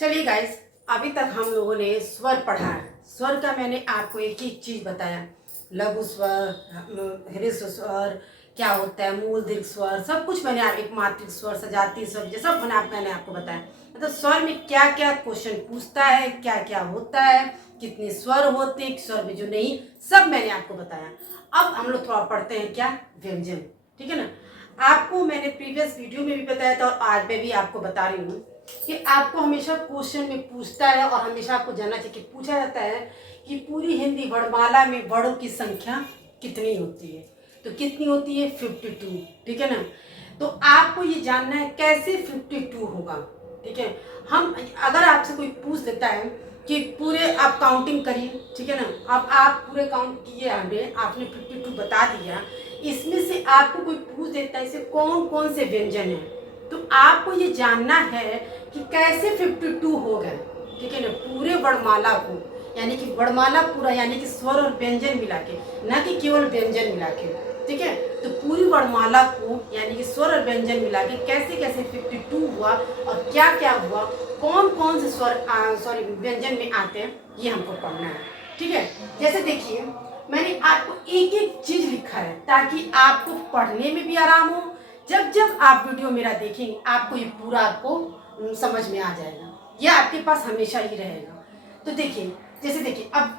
चलिए गाइस, अभी तक हम लोगों ने स्वर पढ़ा है। स्वर का मैंने आपको एक ही चीज बताया, लघु स्वर, ह्रस्व स्वर क्या होता है, मूल दीर्घ स्वर, सब कुछ मैंने एक मात्रिक स्वर, सजातीय स्वर, ये सब मैंने आपको बताया। मतलब स्वर में क्या क्या क्वेश्चन पूछता है, क्या क्या होता है, कितने स्वर होते हैं, स्वर में जो नहीं, सब मैंने आपको बताया। अब हम लोग थोड़ा पढ़ते हैं क्या, व्यंजन। ठीक है ना। आपको मैंने प्रीवियस वीडियो में भी बताया था और आज मैं भी आपको बता रही हूँ कि आपको हमेशा क्वेश्चन में पूछता है और हमेशा आपको जानना चाहिए कि पूछा जाता है कि पूरी हिंदी वर्णमाला में वर्णों की संख्या कितनी होती है। तो कितनी होती है? 52। ठीक है ना। तो आपको ये जानना है कैसे 52 होगा। ठीक है। हम अगर आपसे कोई पूछ देता है कि पूरे आप काउंटिंग करिए, ठीक है ना, अब आप पूरे काउंट किए, हमें आपने 52 बता दिया, इसमें से आपको कोई पूछ देता है इसे कौन कौन से व्यंजन है, तो आपको ये जानना है कि कैसे 52 हो गए। ठीक है ना। पूरे वर्णमाला को, यानी कि वर्णमाला पूरा, यानी कि स्वर और व्यंजन मिला के, न कि केवल व्यंजन मिला के। ठीक है। तो पूरी वर्णमाला को यानी कि स्वर और व्यंजन मिला के कैसे कैसे 52 हुआ और क्या क्या हुआ, कौन कौन से स्वर सॉरी व्यंजन में आते हैं, ये हमको पढ़ना है। ठीक है। जैसे देखिए, मैंने आपको एक एक चीज लिखा है ताकि आपको पढ़ने में भी आराम हो। जब जब आप वीडियो मेरा देखेंगे आपको ये पूरा आपको समझ में आ जाएगा, यह आपके पास हमेशा ही रहेगा। तो देखिए, जैसे देखिए, अब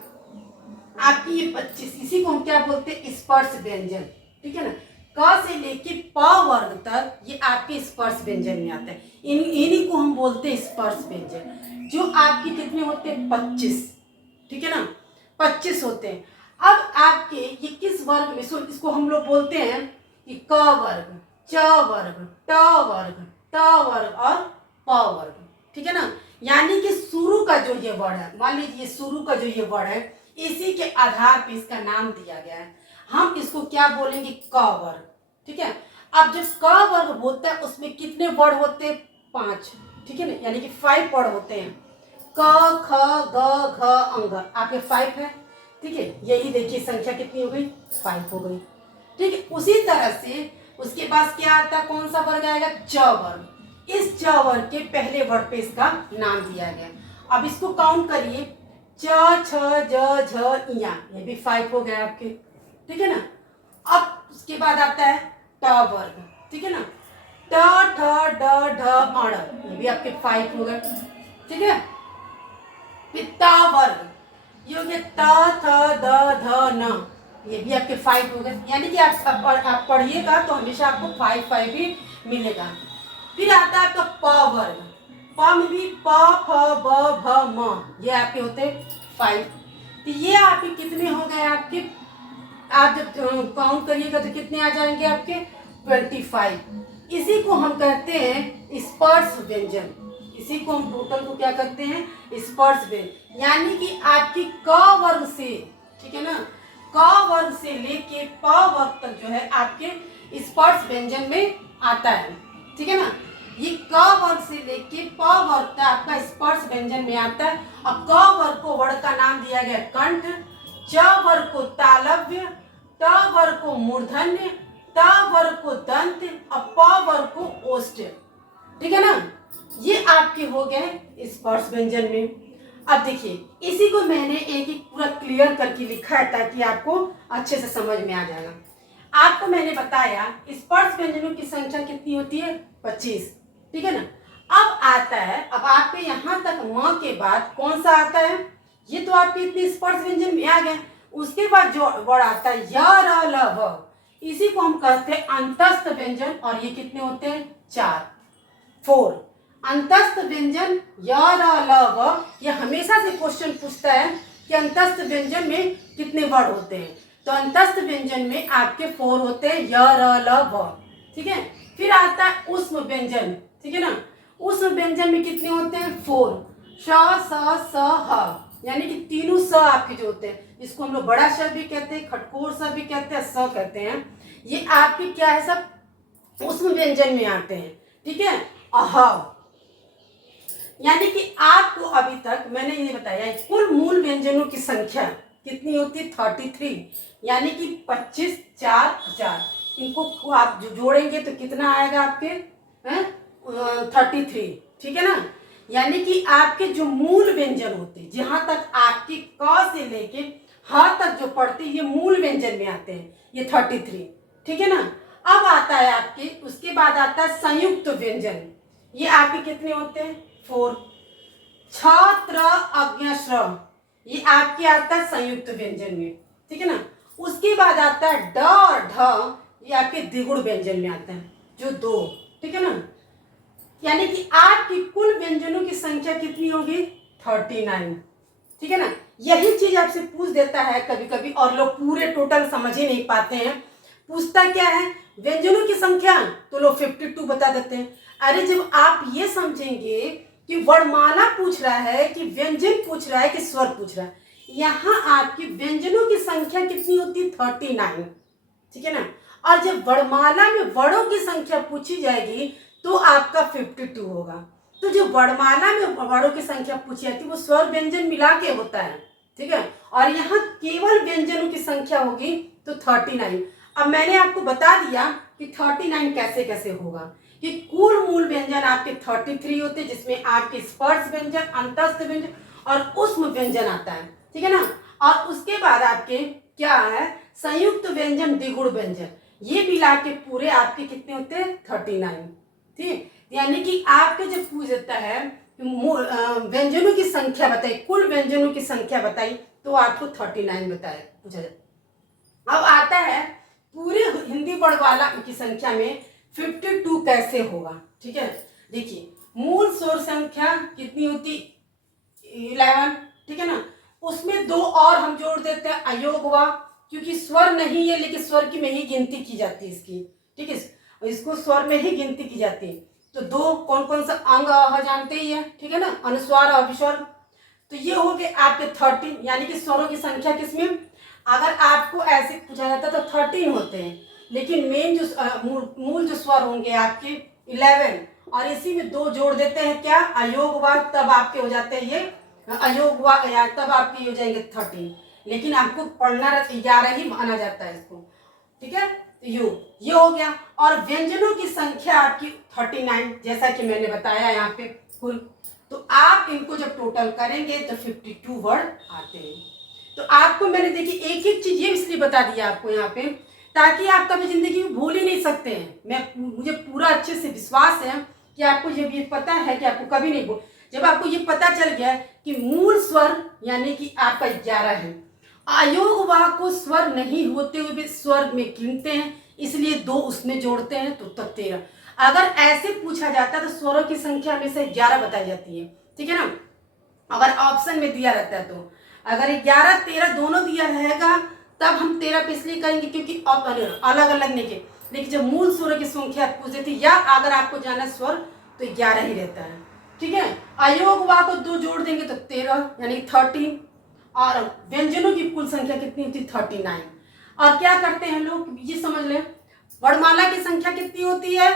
आपकी ये 25, इसी को हम क्या बोलते हैं? स्पर्श व्यंजन। ठीक है ना। क से लेके प वर्ग तक ये आपके स्पर्श व्यंजन में आता है। इन्हीं को हम बोलते हैं स्पर्श व्यंजन, जो आपके कितने होते हैं? 25। ठीक है ना। 25 होते हैं। अब आपके ये किस वर्ग में, सुन, इसको हम लोग बोलते हैं कि क वर्ग, च वर्ग, ट वर्ग, त वर्ग और प वर्ग। ठीक है ना। यानी कि शुरू का जो ये वर्ड है, मान लीजिए शुरू का जो ये वर्ड है, इसी के आधार पर इसका नाम दिया गया है। हम इसको क्या बोलेंगे? क वर्ग। ठीक है। अब जब क वर्ग होता है उसमें कितने वर्ड होते हैं? 5। ठीक है ना। यानी कि 5 वर्ड होते हैं। क ख ग घ अंग आपके 5 है। ठीक है। यही देखिए संख्या कितनी हो गई? 5 हो गई। ठीक है। उसी तरह से उसके पास क्या आता है? कौन सा वर्ग आएगा? च वर्ग। इस च वर्ग के पहले वर्ड पे इसका नाम दिया गया। अब इसको काउंट करिए, च छ ज झ इया, ये भी 5 हो गए आपके। ठीक है ना। अब उसके बाद आता है ट वर्ग। ठीक है ना। ट ठ ड ढ अण, ये भी आपके 5 हो गए। ठीक है। पिता वर्ग, ये हो गया त थ द ध न, ये भी आपके 5 हो गए। यानी कि आप पढ़िएगा तो हमेशा आपको 5 ही मिलेगा। फिर आता है आपका प वर्ग। प में भी प फ ब भ म, ये आपके होते हैं 5। तो ये आपके कितने हो गए आपके? आप जब काउंट करिएगा तो कितने आ जाएंगे आपके? 25। इसी को हम कहते हैं स्पर्श व्यंजन। इसी को हम टोटल को क्या करते हैं? स्पर्श व्यंजन। यानी कि आपकी क वर्ग से, ठीक है ना, क वर्ग से लेके प वर्ग तक जो है आपके स्पर्श व्यंजन में आता है। ठीक है ना। ये क वर्ग से लेके प वर्ग तक आपका स्पर्श व्यंजन में आता है। अब क वर्ग को वर्ग का नाम दिया गया कंठ, च वर्ग को तालव्य, त वर्ग को मूर्धन्य, त वर्ग को दंत और प वर्ग को ओष्ठ। ठीक है ना। ये आपके हो गए स्पर्श व्यंजन में। अब देखिए, इसी को मैंने एक एक पूरा क्लियर करके लिखा है ताकि आपको अच्छे से समझ में आ जाएगा। आपको मैंने बताया स्पर्श व्यंजनों की संख्या कितनी होती है? 25। ठीक है ना। अब आता है, अब आपके यहां तक म के बाद कौन सा आता है? ये तो आपके इतने स्पर्श व्यंजन में आ गए। उसके बाद जो वर्ड आता है य र ल व, इसी को हम कहते हैं अंतस्थ व्यंजन, और ये कितने होते हैं? 4 अंतस्थ व्यंजन य र ल व। ये हमेशा से क्वेश्चन पूछता है कि अंतस्थ व्यंजन में कितने वर्ड होते हैं। तो अंतस्थ व्यंजन में आपके 4 होते हैं, य र ल व। ठीक है। फिर आता है ऊष्म व्यंजन। ठीक है ना। ऊष्म व्यंजन में कितने होते हैं? 4 श स स ह, यानी कि तीनों स आपके जो होते हैं, इसको हम लोग बड़ा श भी कहते हैं, खटकोर स भी कहते हैं, स कहते हैं। ये आपके क्या है? सब ऊष्म व्यंजन में आते हैं। ठीक है। अह, यानी कि आपको अभी तक मैंने ये बताया कुल मूल व्यंजनों की संख्या कितनी होती है? 33। यानी कि 25 4 50, इनको आप जो जोड़ेंगे तो कितना आएगा आपके? 33। ठीक है ना। यानी कि आपके जो मूल व्यंजन होते हैं, जहां तक आपकी क से लेके ह तक जो पढ़ते हैं, ये मूल व्यंजन में आते हैं, ये 33, ठीक है ना। अब आता है आपके, उसके बाद आता है संयुक्त व्यंजन। ये आपके कितने होते हैं? 4। छात्र अज्ञ श्रम, ये आपके आता है संयुक्त व्यंजन में, ठीक है ना। उसके बाद आता है ड और ढ, ये आपके द्विगुण व्यंजन में आता है, जो 2, ठीक है ना। यानी कि आपकी कुल व्यंजनों की संख्या कितनी होगी? 39, ठीक है ना। यही चीज आपसे पूछ देता है कभी कभी, और लोग पूरे टोटल समझ ही नहीं पाते हैं। पूछता क्या है? व्यंजनों की संख्या, तो लोग 52 बता देते हैं। अरे जब आप ये समझेंगे कि वर्णमाला पूछ रहा है कि व्यंजन पूछ रहा है कि स्वर पूछ रहा है, यहाँ आपकी व्यंजनों की संख्या कितनी होती है? 39, ठीक है ना। और जब वर्णमाला में वर्णों की संख्या पूछी जाएगी तो आपका 52 होगा। तो जो वर्णमाला में वर्णों की संख्या पूछी जाती है वो स्वर व्यंजन मिला के होता है, ठीक है। और यहाँ केवल व्यंजनों की संख्या होगी तो 39। अब मैंने आपको बता दिया कि 39 कैसे कैसे होगा, कि कुल मूल व्यंजन आपके 33 होते हैं, जिसमें आपके स्पर्श व्यंजन, अंतस्थ व्यंजन और उष्म व्यंजन आता है, ठीक है ना। और उसके बाद आपके क्या है? संयुक्त व्यंजन, द्विगुण व्यंजन, ये मिला के पूरे आपके कितने होते हैं? 39, ठीक। यानी कि आपके जब पूछ देता है व्यंजनों की संख्या बताई, कुल व्यंजनों की संख्या बताई, तो आपको 39 बताया पूछा जाता। अब आता है पूरे हिंदी वर्णमाला की संख्या में 52 कैसे होगा, ठीक है। देखिए, मूल स्वर संख्या कितनी होती? 11, ठीक है ना। उसमें 2 और हम जोड़ देते हैं अयोगवा, क्योंकि स्वर नहीं है लेकिन स्वर की में ही गिनती की जाती है इसकी, ठीक है। इसको स्वर में ही गिनती की जाती है। तो 2 कौन कौन सा अंग जानते ही है, ठीक है ना, अनुस्वार और विस्वर। तो ये हो गए आपके 30, यानी कि स्वरों की संख्या किसमें? अगर आपको ऐसे पूछा जाता तो 13 होते हैं, लेकिन मेन जो मूल जो स्वर होंगे आपके 11, और इसी में 2 जोड़ देते हैं क्या? अयोगवाद, तब आपके हो जाते हैं ये अयोगवाद, तब आपके हो जाएंगे 13। लेकिन आपको पढ़ना 11 ही माना जाता है इसको, ठीक है। तो ये हो गया। और व्यंजनों की संख्या आपकी 39, जैसा कि मैंने बताया यहाँ पे कुल। तो आप इनको जब टोटल करेंगे तो 52 वर्ड आते हैं। तो आपको मैंने देखिए एक एक चीज ये इसलिए बता दिया आपको यहाँ पे, ताकि आप कभी जिंदगी में भूल ही नहीं सकते हैं। मुझे पूरा अच्छे से विश्वास है कि आपको जब ये पता है कि आपको कभी नहीं भूल, जब आपको ये पता चल गया कि मूल स्वर यानी कि आपका 11 है, अयोग वाह को स्वर नहीं होते हुए भी स्वर में गिनते हैं, इसलिए 2 उसमें जोड़ते हैं तो तब 13। अगर ऐसे पूछा जाता तो स्वरों की संख्या में से 11 बताई जाती है, ठीक है ना। अगर ऑप्शन में दिया रहता है तो अगर 11 13 दोनों दिया रहेगा तब हम 13 पे इसलिए करेंगे क्योंकि अलग अलग नहीं के, लेकिन जब मूल स्वर की संख्या पूछ देती या अगर आपको जाना स्वर तो 11 ही रहता है, ठीक है। अयोग वा को 2 जोड़ देंगे तो 13 यानी 13। और व्यंजनों की कुल संख्या कितनी होती? 39। और क्या करते हैं लोग, ये समझ लें, वर्णमाला की संख्या कितनी होती है?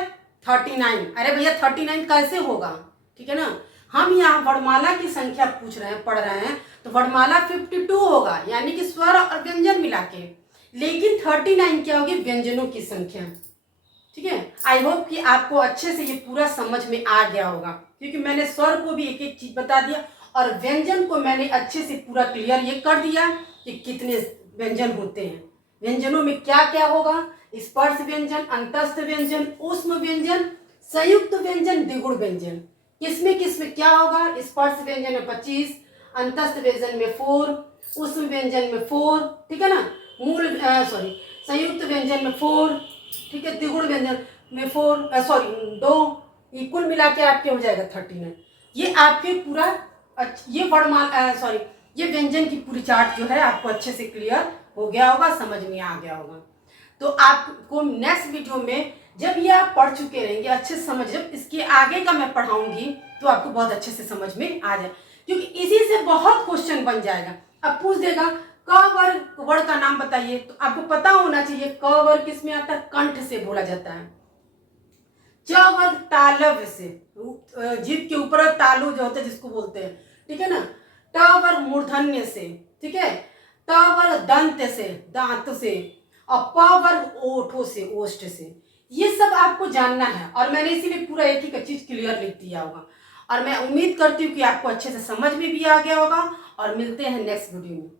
39। अरे भैया 39 कैसे होगा, ठीक है ना। हम यहाँ वर्णमाला की संख्या पूछ रहे हैं, पढ़ रहे हैं, तो वर्णमाला 52 होगा, यानी कि स्वर और व्यंजन मिला के। लेकिन 39 क्या होगी? व्यंजनों की संख्या, ठीक है। आई होप कि आपको अच्छे से ये पूरा समझ में आ गया होगा, क्योंकि मैंने स्वर को भी एक एक चीज बता दिया और व्यंजन को मैंने अच्छे से पूरा क्लियर ये कर दिया कि कितने व्यंजन होते हैं। व्यंजनों में क्या क्या होगा? स्पर्श व्यंजन, अंतस्थ व्यंजन, ऊष्म व्यंजन, संयुक्त व्यंजन, द्विगुण व्यंजन। किसमें क्या होगा? स्पर्श व्यंजन में 25, अंतस्थ व्यंजन में 4, ऊष्म व्यंजन में 4, ठीक है ना। संयुक्त व्यंजन में 4, ठीक है। द्विगुण व्यंजन में 2, ये कुल मिला के आपके हो जाएगा 39। ये आपके पूरा ये ये व्यंजन की पूरी चार्ट जो है आपको अच्छे से क्लियर हो गया होगा, समझ में आ गया होगा। तो आपको नेक्स्ट वीडियो में जब ये आप पढ़ चुके रहेंगे अच्छे से समझ, जब इसके आगे का मैं पढ़ाऊंगी तो आपको बहुत अच्छे से समझ में आ जाए, क्योंकि इसी से बहुत क्वेश्चन बन जाएगा। अब पूछ देगा क वर्ग का नाम बताइए, तो आपको पता होना चाहिए क वर्ग किसमें आता है? कंठ से बोला जाता है। च वर्ग तालव्य से, जीभ के ऊपर तालु जो होता है जिसको बोलते हैं, ठीक है ना। ट वर्ग मूर्धन्य से, ठीक है। त वर्ग दंत से, दांत से। और प वर्ग ओठों से, ओष्ठ से। ये सब आपको जानना है और मैंने इसीलिए पूरा एक ही चीज क्लियर लिख दिया होगा। और मैं उम्मीद करती हूँ कि आपको अच्छे से समझ में भी आ गया होगा। और मिलते हैं नेक्स्ट वीडियो में।